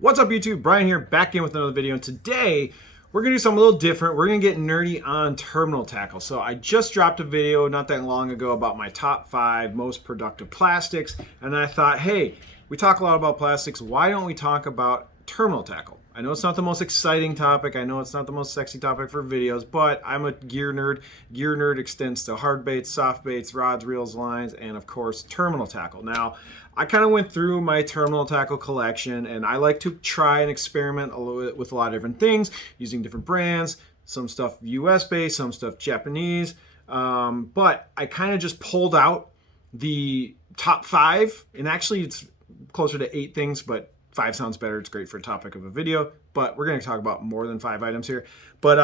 What's up YouTube? Brian here, back in with another video, and today we're gonna do something a little different. We're gonna get nerdy on terminal tackle. So I just dropped a video not that long ago about my top 5 most productive plastics, and I thought, hey, we talk a lot about plastics, why don't we talk about terminal tackle? I know it's not the most exciting topic, I know it's not the most sexy topic for videos, but I'm a gear nerd. Gear nerd extends to hard baits, soft baits, rods, reels, lines, and of course terminal tackle. Now, I kind of went through my terminal tackle collection, and I like to try and experiment with a lot of different things, using different brands, some stuff US based, some stuff Japanese, but I kind of just pulled out the top 5, and actually it's closer to 8 things, but 5 sounds better. It's great for a topic of a video, but we're going to talk about more than 5 items here. But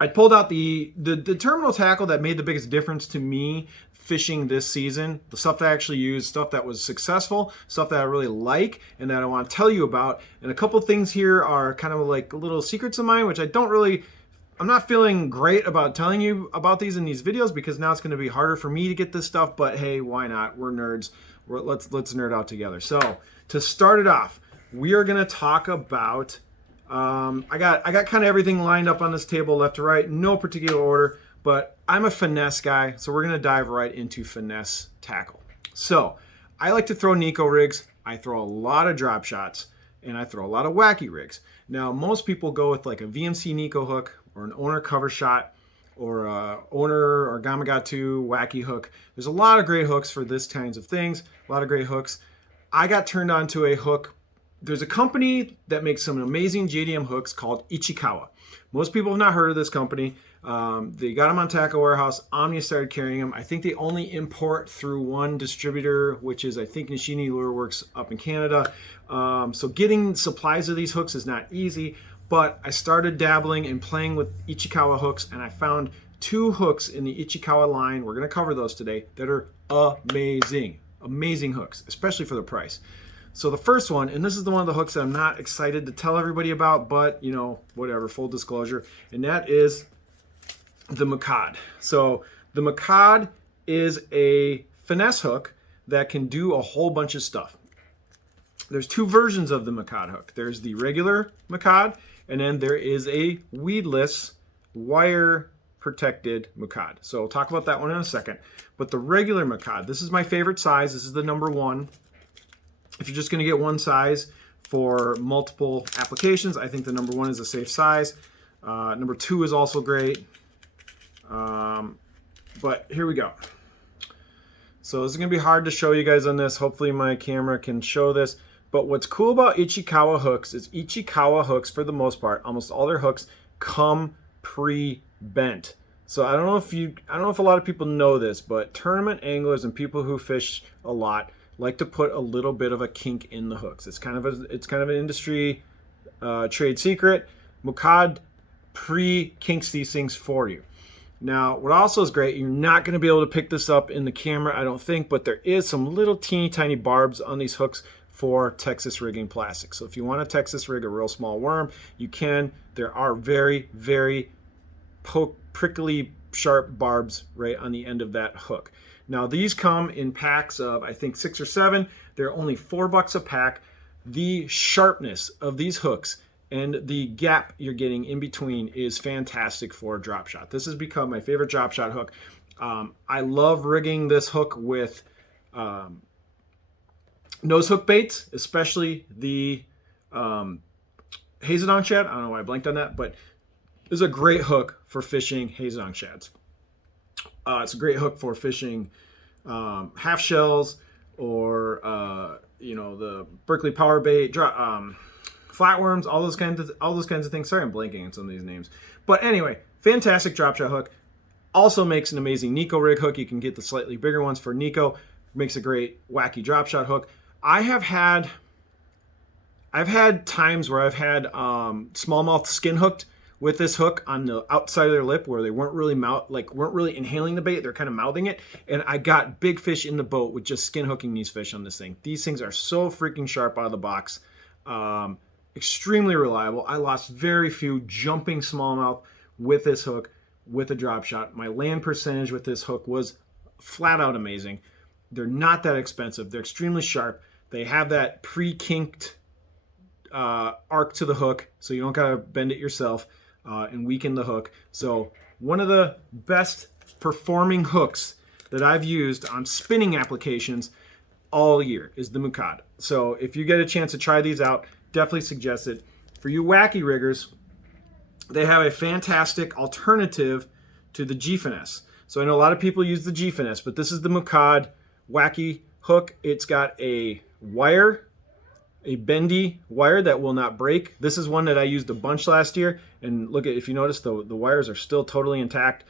I pulled out the terminal tackle that made the biggest difference to me fishing this season, the stuff that I actually used, stuff that was successful, stuff that I really like and that I want to tell you about. And a couple things here are kind of like little secrets of mine, which I'm not feeling great about telling you about these in these videos because now it's going to be harder for me to get this stuff, but hey, why not? We're nerds. Let's nerd out together. So to start it off, we are going to talk about, I got kind of everything lined up on this table left to right, no particular order, but I'm a finesse guy, so we're going to dive right into finesse tackle. So I like to throw nico rigs, I throw a lot of drop shots, and I throw a lot of wacky rigs. Now, most people go with like a VMC nico hook or an owner cover shot or a owner or Leadgamakatsu wacky hook. There's a lot of great hooks for this kinds of things, a lot of great hooks. I got turned on to a hook. There's a company that makes some amazing JDM hooks called Ichikawa. Most people have not heard of this company. They got them on Tackle Warehouse. Omnia started carrying them. I think they only import through one distributor, which is, I think, Nishini Lure Works up in Canada. So getting supplies of these hooks is not easy, but I started dabbling and playing with Ichikawa hooks, and I found 2 hooks in the Ichikawa line, we're going to cover those today, that are amazing. Amazing hooks, especially for the price. So the first one, and this is the one of the hooks that I'm not excited to tell everybody about, but you know, whatever, full disclosure, and that is the Macad. So the Macad is a finesse hook that can do a whole bunch of stuff. There's 2 versions of the Macad hook. There's the regular Macad, and then there is a weedless wire protected Macad. So we'll talk about that one in a second. But the regular Macad, this is my favorite size. This is the number 1. If you're just going to get one size for multiple applications, I think the number 1 is a safe size. Number 2 is also great. But here we go. So this is going to be hard to show you guys on this. Hopefully my camera can show this. But what's cool about Ichikawa hooks is Ichikawa hooks, for the most part, almost all their hooks come pre-bent. So I don't know if a lot of people know this, but tournament anglers and people who fish a lot like to put a little bit of a kink in the hooks. It's kind of an industry trade secret. Macad pre-kinks these things for you. Now, what also is great, you're not going to be able to pick this up in the camera, I don't think, but there is some little teeny tiny barbs on these hooks for Texas rigging plastic. So if you want to Texas rig a real small worm, you can. There are very, very prickly, sharp barbs right on the end of that hook. Now, these come in packs of, I think, 6 or 7. They're only $4 a pack. The sharpness of these hooks and the gap you're getting in between is fantastic for a drop shot. This has become my favorite drop shot hook. I love rigging this hook with nose hook baits, especially the Hazedong shad. I don't know why I blanked on that, but this is a great hook for fishing Hazedong shads. It's a great hook for fishing half shells or the Berkeley power bait, flatworms, all those kinds of things. Sorry, I'm blanking on some of these names. But anyway, fantastic drop shot hook. Also makes an amazing nico rig hook. You can get the slightly bigger ones for nico. Makes a great wacky drop shot hook. I've had times where I've had smallmouth skin hooked with this hook on the outside of their lip where they weren't really inhaling the bait, they're kind of mouthing it, and I got big fish in the boat with just skin hooking these fish on this thing. These things are so freaking sharp out of the box. Extremely reliable. I lost very few jumping smallmouth with this hook with a drop shot. My land percentage with this hook was flat out amazing. They're not that expensive. They're extremely sharp. They have that pre-kinked arc to the hook, so you don't gotta bend it yourself and weaken the hook. So one of the best performing hooks that I've used on spinning applications all year is the Macad. So if you get a chance to try these out, definitely suggest it. For you wacky riggers, they have a fantastic alternative to the G-Finesse. So I know a lot of people use the G-Finesse, but this is the Macad wacky hook. It's got a wire, a bendy wire that will not break. This is one that I used a bunch last year, and look at, if you notice, the wires are still totally intact.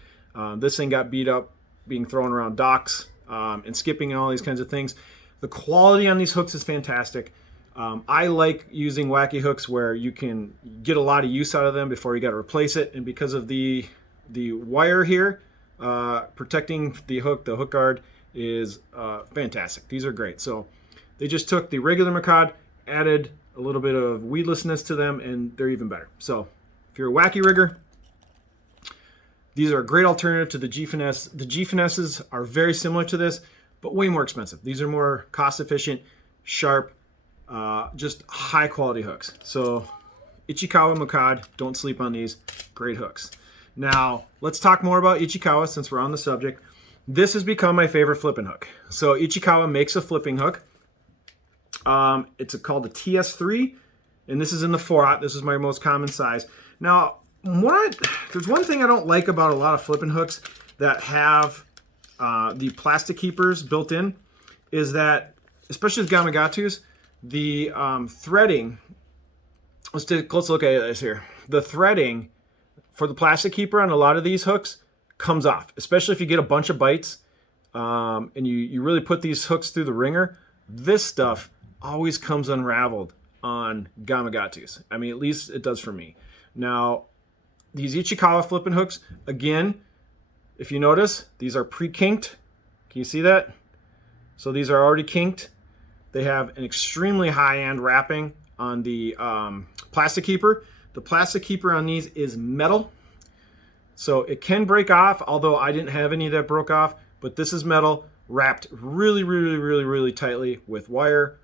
This thing got beat up being thrown around docks and skipping and all these kinds of things. The quality on these hooks is fantastic. I like using wacky hooks where you can get a lot of use out of them before you got to replace it, and because of the wire here protecting the hook guard is fantastic. These are great. So they just took the regular Macad, added a little bit of weedlessness to them, and they're even better. So if you're a wacky rigger, these are a great alternative to the G-Finesse. The G-Finesses are very similar to this, but way more expensive. These are more cost efficient, sharp, just high quality hooks. So Ichikawa Macad, don't sleep on these, great hooks. Now let's talk more about Ichikawa since we're on the subject. This has become my favorite flipping hook. So Ichikawa makes a flipping hook. It's called the TS3, and this is in the 4/0. This is my most common size. Now, there's one thing I don't like about a lot of flipping hooks that have the plastic keepers built in, is that, especially with Gamakatsus, the threading, let's take a close look at this here. The threading for the plastic keeper on a lot of these hooks comes off, especially if you get a bunch of bites and you really put these hooks through the ringer. This stuff always comes unraveled on Gamakatsus. I mean, at least it does for me. Now, these Ichikawa flipping hooks, again, if you notice, these are pre-kinked. Can you see that? So these are already kinked. They have an extremely high-end wrapping on the plastic keeper. The plastic keeper on these is metal, so it can break off, although I didn't have any that broke off, but this is metal, wrapped really, really, really, really tightly with wire.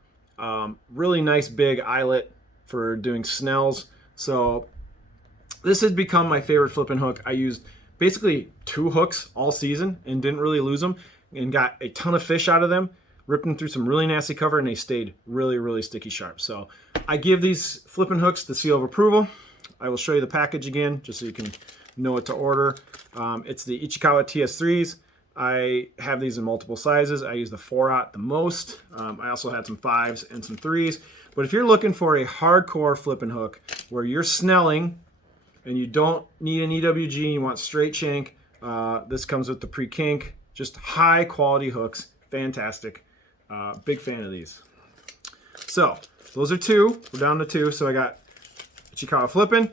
Really nice big eyelet for doing snells. So this has become my favorite flipping hook. I used basically 2 hooks all season and didn't really lose them, and got a ton of fish out of them. Ripped them through some really nasty cover, and they stayed really, really sticky sharp. So I give these flipping hooks the seal of approval. I will show you the package again, just so you can know what to order. It's the Ichikawa TS3s. I have these in multiple sizes. I use the 4/0 the most. I also had some 5s and some 3s. But if you're looking for a hardcore flipping hook where you're snelling and you don't need an EWG and you want straight shank, this comes with the pre-kink. Just high quality hooks, fantastic. Big fan of these. So those are 2. We're down to 2. So I got Ichikawa flipping,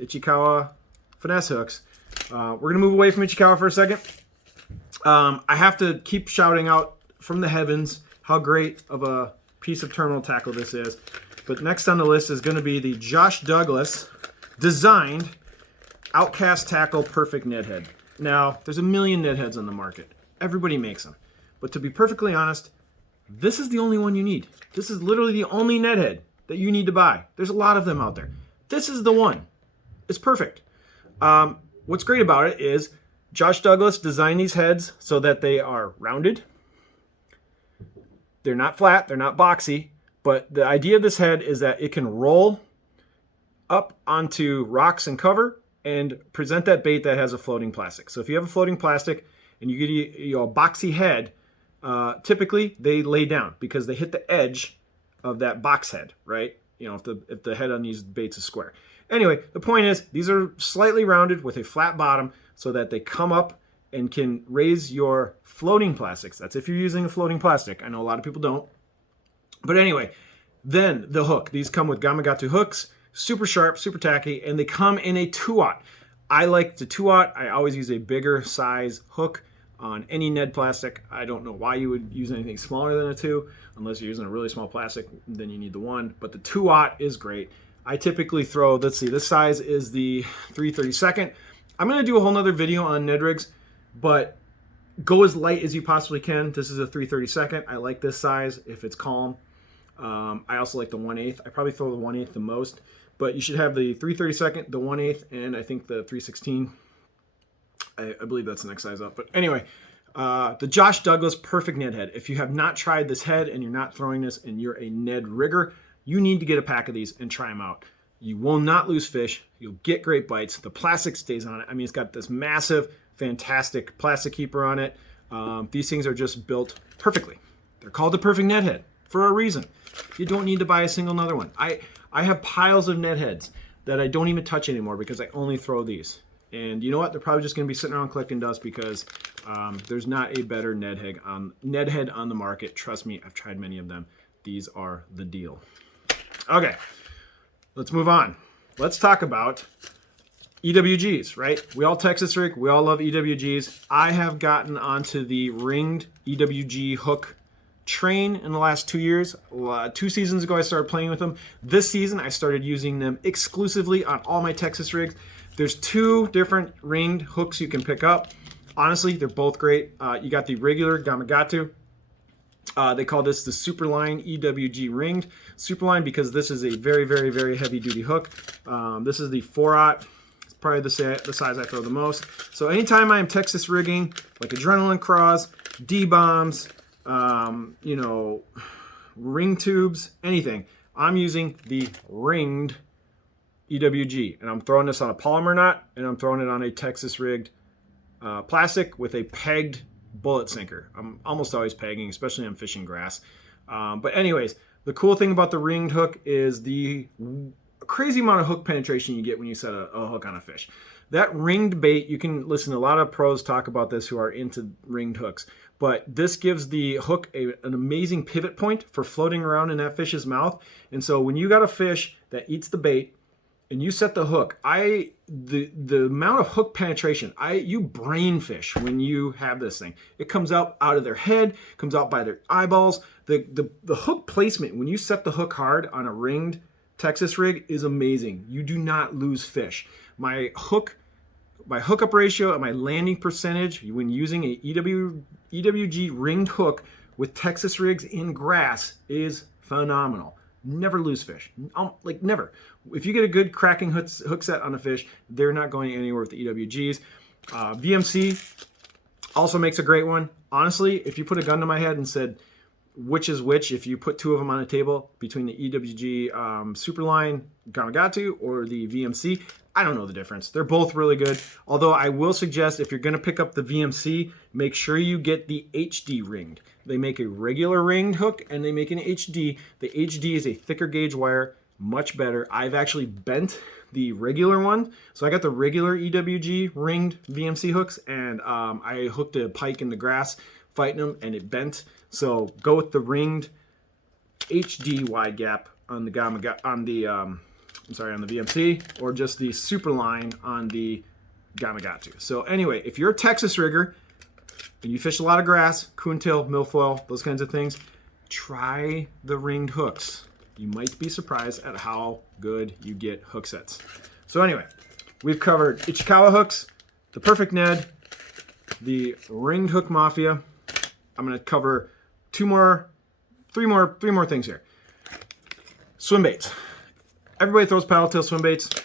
Ichikawa finesse hooks. We're gonna move away from Ichikawa for a second. I have to keep shouting out from the heavens how great of a piece of terminal tackle this is. But next on the list is going to be the Josh Douglas designed Outcast Tackle Perfect Ned Head. Now, there's a million Ned Heads on the market. Everybody makes them. But to be perfectly honest, this is the only one you need. This is literally the only Ned Head that you need to buy. There's a lot of them out there. This is the one. It's perfect. What's great about it is Josh Douglas designed these heads so that they are rounded. They're not flat, they're not boxy, but the idea of this head is that it can roll up onto rocks and cover and present that bait that has a floating plastic. So if you have a floating plastic and you get a boxy head, typically they lay down because they hit the edge of that box head, right? You know, if the head on these baits is square. Anyway, the point is these are slightly rounded with a flat bottom so that they come up and can raise your floating plastics. That's if you're using a floating plastic. I know a lot of people don't. But anyway, then the hook. These come with Gamakatsu hooks, super sharp, super tacky, and they come in a 2/0. I like the 2/0. I always use a bigger size hook on any Ned plastic. I don't know why you would use anything smaller than a 2, unless you're using a really small plastic, then you need the 1. But the 2/0 is great. I typically throw, let's see, this size is the 3/32. I'm going to do a whole nother video on Ned rigs, but go as light as you possibly can. This is a 3/32. I like this size if it's calm. I also like the 1/8. I probably throw the 1/8 the most, but you should have the 3/32, the 1/8, and I think the 3/16. I believe that's the next size up. But anyway, the Josh Douglas Perfect Ned Head. If you have not tried this head and you're not throwing this and you're a Ned rigger, you need to get a pack of these and try them out. You will not lose fish. You'll get great bites. The plastic stays on it. I mean, it's got this massive, fantastic plastic keeper on it. These things are just built perfectly. They're called the Perfect Ned Head for a reason. You don't need to buy a single another one. I have piles of Ned heads that I don't even touch anymore because I only throw these. And you know what? They're probably just going to be sitting around collecting dust because there's not a better Ned head on the market. Trust me, I've tried many of them. These are the deal. Okay. Let's move on. Let's talk about EWGs, right? We all Texas rig. We all love EWGs. I have gotten onto the ringed EWG hook train in the last 2 years. 2 seasons ago, I started playing with them. This season, I started using them exclusively on all my Texas rigs. There's 2 different ringed hooks you can pick up. Honestly, they're both great. You got the regular Gamakatsu. They call this the Superline EWG ringed Superline because this is a very, very, very heavy duty hook. This is the 4/0. It's probably the size I throw the most. So anytime I am Texas rigging, like adrenaline craws, D-bombs, you know, ring tubes, anything, I'm using the ringed EWG. And I'm throwing this on a polymer knot, and I'm throwing it on a Texas rigged plastic with a pegged bullet sinker. I'm almost always pegging, especially on fishing grass. But anyways, the cool thing about the ringed hook is the crazy amount of hook penetration you get when you set a hook on a fish. That ringed bait, you can listen to a lot of pros talk about this who are into ringed hooks, but this gives the hook an amazing pivot point for floating around in that fish's mouth. And so when you got a fish that eats the bait, and you set the hook, the amount of hook penetration, you brain fish when you have this thing. It comes out of their head, comes out by their eyeballs. The hook placement, when you set the hook hard on a ringed Texas rig, is amazing. You do not lose fish. My hookup ratio and my landing percentage when using a EWG ringed hook with Texas rigs in grass is phenomenal. Never lose fish. Like never. If you get a good cracking hook set on a fish, they're not going anywhere with the EWGs. VMC also makes a great one. Honestly, if you put a gun to my head and said which is which, if you put 2 of them on a table between the EWG Superline Gamakatsu or the VMC, I don't know the difference. They're both really good. Although I will suggest if you're going to pick up the VMC, make sure you get the HD ringed. They make a regular ringed hook and they make an HD. The HD is a thicker gauge wire, much better. I've actually bent the regular one. So I got the regular EWG ringed VMC hooks and I hooked a pike in the grass fighting them and it bent. So go with the ringed HD wide gap on the VMC or just the Superline on the Gamakatsu. So anyway, if you're a Texas rigger and you fish a lot of grass, coontail, milfoil, those kinds of things, try the ringed hooks. You might be surprised at how good you get hook sets. So anyway, we've covered Ichikawa hooks, the Perfect Ned, the ringed hook mafia. I'm going to cover three more things here. Swimbaits. Everybody throws paddle-tail swimbaits,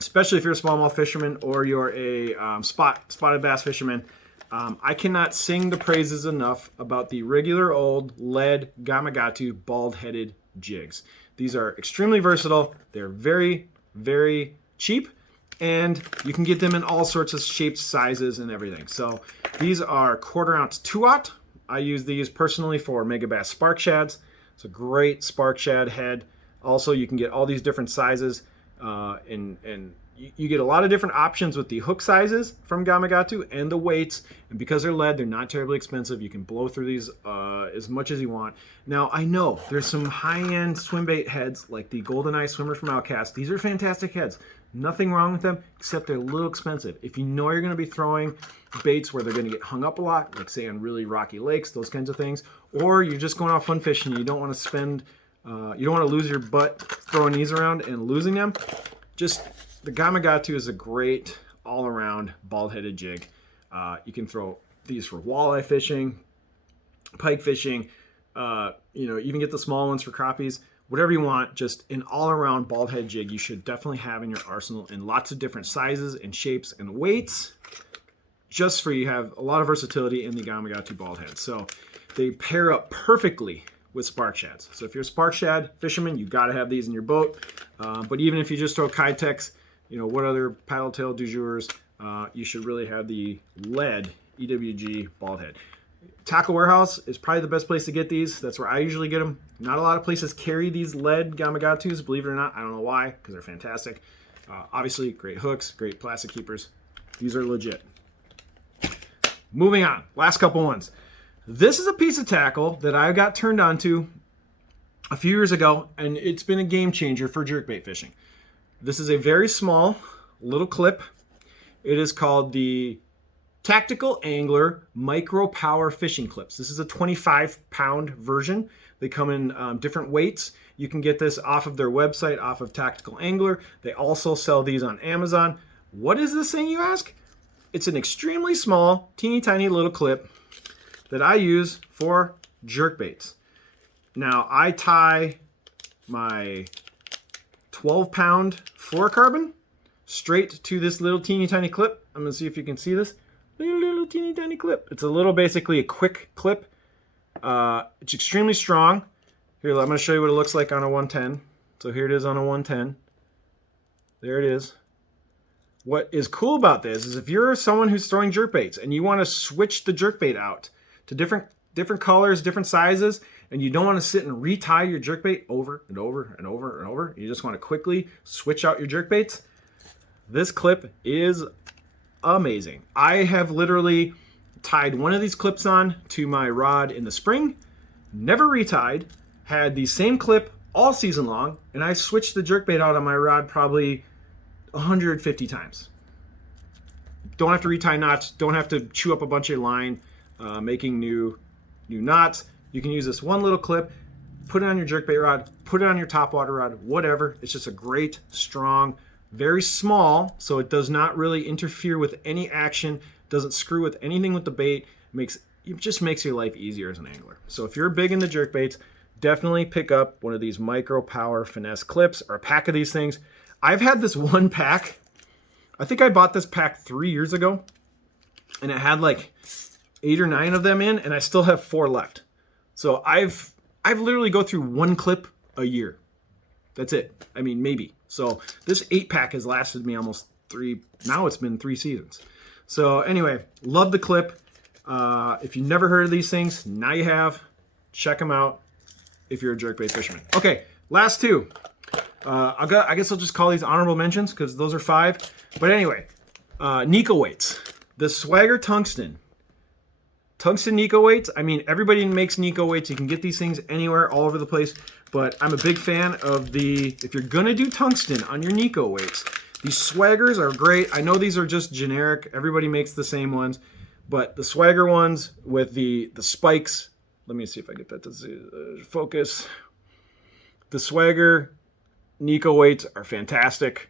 especially if you're a smallmouth fisherman or you're a spotted bass fisherman. I cannot sing the praises enough about the regular old lead Gamakatsu bald-headed jigs. These are extremely versatile. They're very, very cheap, and you can get them in all sorts of shapes, sizes, and everything. So these are 1/4 ounce 2/0. I use these personally for megabass spark shads. It's a great spark shad head. Also, you can get all these different sizes, and you get a lot of different options with the hook sizes from Gamakatsu and the weights. And because they're lead, they're not terribly expensive. You can blow through these as much as you want. Now, I know there's some high-end swimbait heads like the GoldenEye Swimmer from Outcast. These are fantastic heads. Nothing wrong with them, except they're a little expensive. If you know you're going to be throwing baits where they're going to get hung up a lot, like say on really rocky lakes, those kinds of things, or you're just going off fun fishing and you don't want to spend, you don't want to lose your butt throwing these around and losing them, just the Gamakatsu is a great all-around bald-headed jig. You can throw these for walleye fishing, pike fishing, You know, even get the small ones for crappies, whatever you want. Just an all-around bald head jig you should definitely have in your arsenal in lots of different sizes and shapes and weights. Just for you have a lot of versatility in the Gamakatsu bald head. So they pair up perfectly with spark shads. So if you're a spark shad fisherman, you got to have these in your boat. But even if you just throw Kitex, you know, what other paddle tail du jours, you should really have the lead EWG bald head. Tackle Warehouse is probably the best place to get these. That's where I usually get them. Not a lot of places carry these lead Gamakatsus, believe it or not. I don't know why, because they're fantastic. Obviously, great hooks, great plastic keepers. These are legit. Moving on, last couple ones. This is a piece of tackle that I got turned on to a few years ago, and it's been a game changer for jerkbait fishing. This is a very small little clip. It is called the Tactical Angler Micro Power Fishing Clips. This is a 25-pound version. They come in different weights. You can get this off of their website, off of Tactical Angler. They also sell these on Amazon. What is this thing, you ask? It's an extremely small, teeny tiny little clip that I use for jerkbaits. Now, I tie my 12-pound fluorocarbon straight to this little teeny tiny clip. I'm gonna see if you can see this. Little teeny tiny clip. It's a little, basically a quick clip. It's extremely strong. Here, I'm gonna show you what it looks like on a 110. So here it is on a 110. There it is. What is cool about this is if you're someone who's throwing jerkbaits and you want to switch the jerkbait out to different colors, different sizes, and you don't want to sit and retie your jerkbait over and over and over and over, you just want to quickly switch out your jerkbaits, this clip is amazing. I have literally tied one of these clips on to my rod in the spring, never retied, had the same clip all season long, and I switched the jerkbait out on my rod probably 150 times. Don't have to retie knots, don't have to chew up a bunch of line, making new knots. You can use this one little clip, put it on your jerkbait rod, put it on your topwater rod, whatever. It's just a great, strong, very small, so it does not really interfere with any action, doesn't screw with anything with the bait. It just makes your life easier as an angler. So if you're big into jerkbaits, definitely pick up one of these Micro Power Finesse clips or a pack of these things. I've had this one pack. I think I bought this pack 3 years ago, and it had like 8 or 9 of them in, and I still have 4 left. So I've literally go through one clip a year. That's it. I mean, maybe. So this 8-pack has lasted me almost 3. Now it's been 3 seasons. So anyway, love the clip. If you've never heard of these things, now you have. Check them out if you're a jerkbait fisherman. Okay, last 2. I guess I'll just call these honorable mentions because those are 5. But anyway, Nico weights. The Swagger Tungsten Nico weights. I mean, everybody makes Nico weights. You can get these things anywhere, all over the place. But I'm a big fan of if you're going to do tungsten on your Nico weights, these Swaggers are great. I know these are just generic. Everybody makes the same ones. But the Swagger ones with the spikes, let me see if I get that to focus. The Swagger Nico weights are fantastic.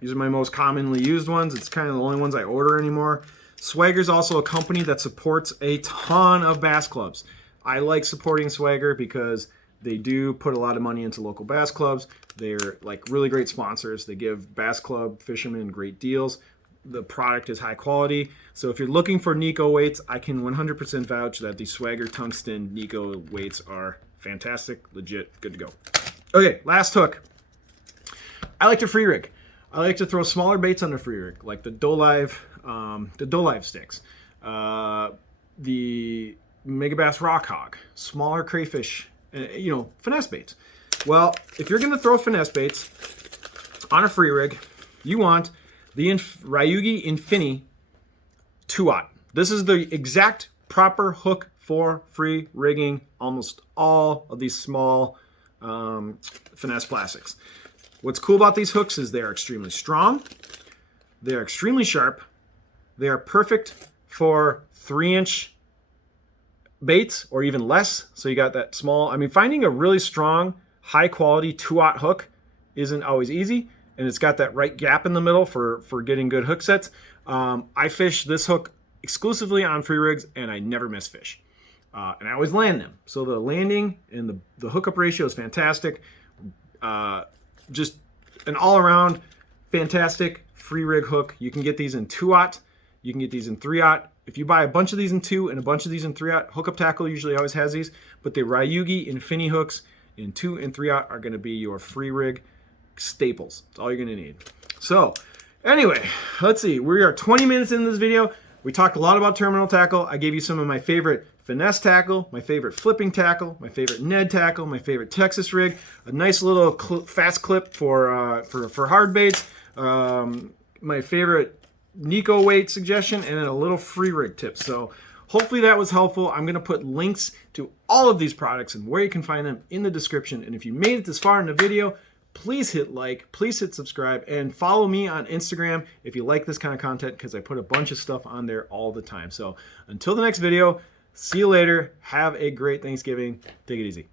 These are my most commonly used ones. It's kind of the only ones I order anymore. Swagger's also a company that supports a ton of bass clubs. I like supporting Swagger because they do put a lot of money into local bass clubs. They're like really great sponsors. They give bass club fishermen great deals. The product is high quality. So if you're looking for Nico weights, I can 100% vouch that the Swagger Tungsten Nico weights are fantastic, legit, good to go. Okay, last hook. I like to free rig. I like to throw smaller baits on the free rig, like the Dolive sticks, the Megabass Rock Hog, smaller crayfish, finesse baits. Well, if you're going to throw finesse baits on a free rig, you want the Ryugi Infini 2-aught. This is the exact proper hook for free rigging almost all of these small finesse plastics. What's cool about these hooks is they are extremely strong, they are extremely sharp, they are perfect for 3-inch baits or even less. So you got that small, finding a really strong, high quality 2-aught hook isn't always easy, and it's got that right gap in the middle for getting good hook sets. I fish this hook exclusively on free rigs, and I never miss fish. and I always land them. So the landing and the hookup ratio is fantastic. Just an all-around fantastic free rig hook. You can get these in 2/0. You can get these in 3/0. If you buy a bunch of these in 2 and a bunch of these in 3/0, Hookup Tackle usually always has these, but the Ryugi Infinity hooks in 2 and 3/0 are going to be your free rig staples. That's all you're going to need. So anyway, let's see. We are 20 minutes into this video. We talked a lot about terminal tackle. I gave you some of my favorite finesse tackle, my favorite flipping tackle, my favorite Ned tackle, my favorite Texas rig, a nice little fast clip for hard baits, my favorite Nico weight suggestion, and then a little free rig tip. So hopefully that was helpful. I'm going to put links to all of these products and where you can find them in the description. And if you made it this far in the video, please hit like, please hit subscribe, and follow me on Instagram if you like this kind of content, because I put a bunch of stuff on there all the time. So until the next video, see you later. Have a great Thanksgiving. Take it easy.